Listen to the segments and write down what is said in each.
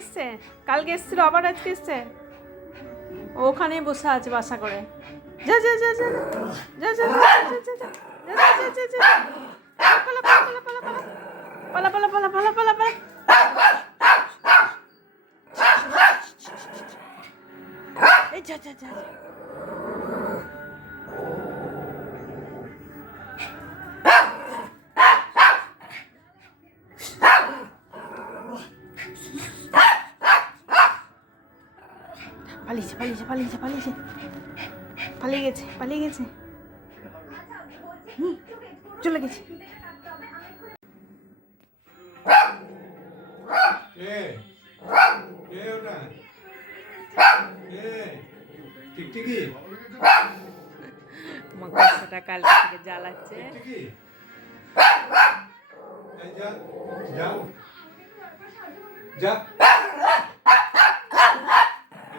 এসছে কালকে এসছিল আবার আজকে এসছে ওখানে বসে আছে বাসা করে যা যা যা যা যা যা পালা যা যা যা পালিয়েছে পালিয়েছে পালিয়েছে পালিয়েছে। পালিয়ে গেছে পালিয়ে গেছে। চলে গেছে। মাকড়সাটা কাল থেকে জ্বালাচ্ছে। যা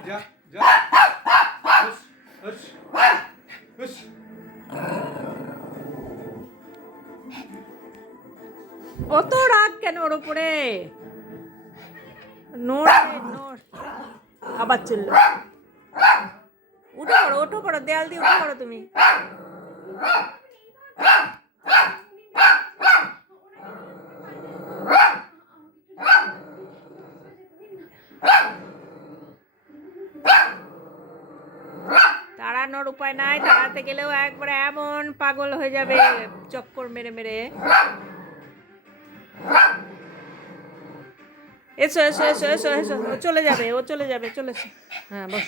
যা। অত রাগ কেন ওর উপরে? নোট রে, নোট আবার চলল। উঠে পড়ো উঠে পড়ো দেয়াল দিয়ে উঠে পড়ো তুমি। তাড়ানোর উপায় নাই, দাঁড়াতে গেলেও একবারে এমন পাগল হয়ে যাবে, চক্কর মেরে মেরে। এসো এসো এসো এসো এসো, ও চলে যাবে, ও চলে যাবে, চলেছে। হ্যাঁ বস।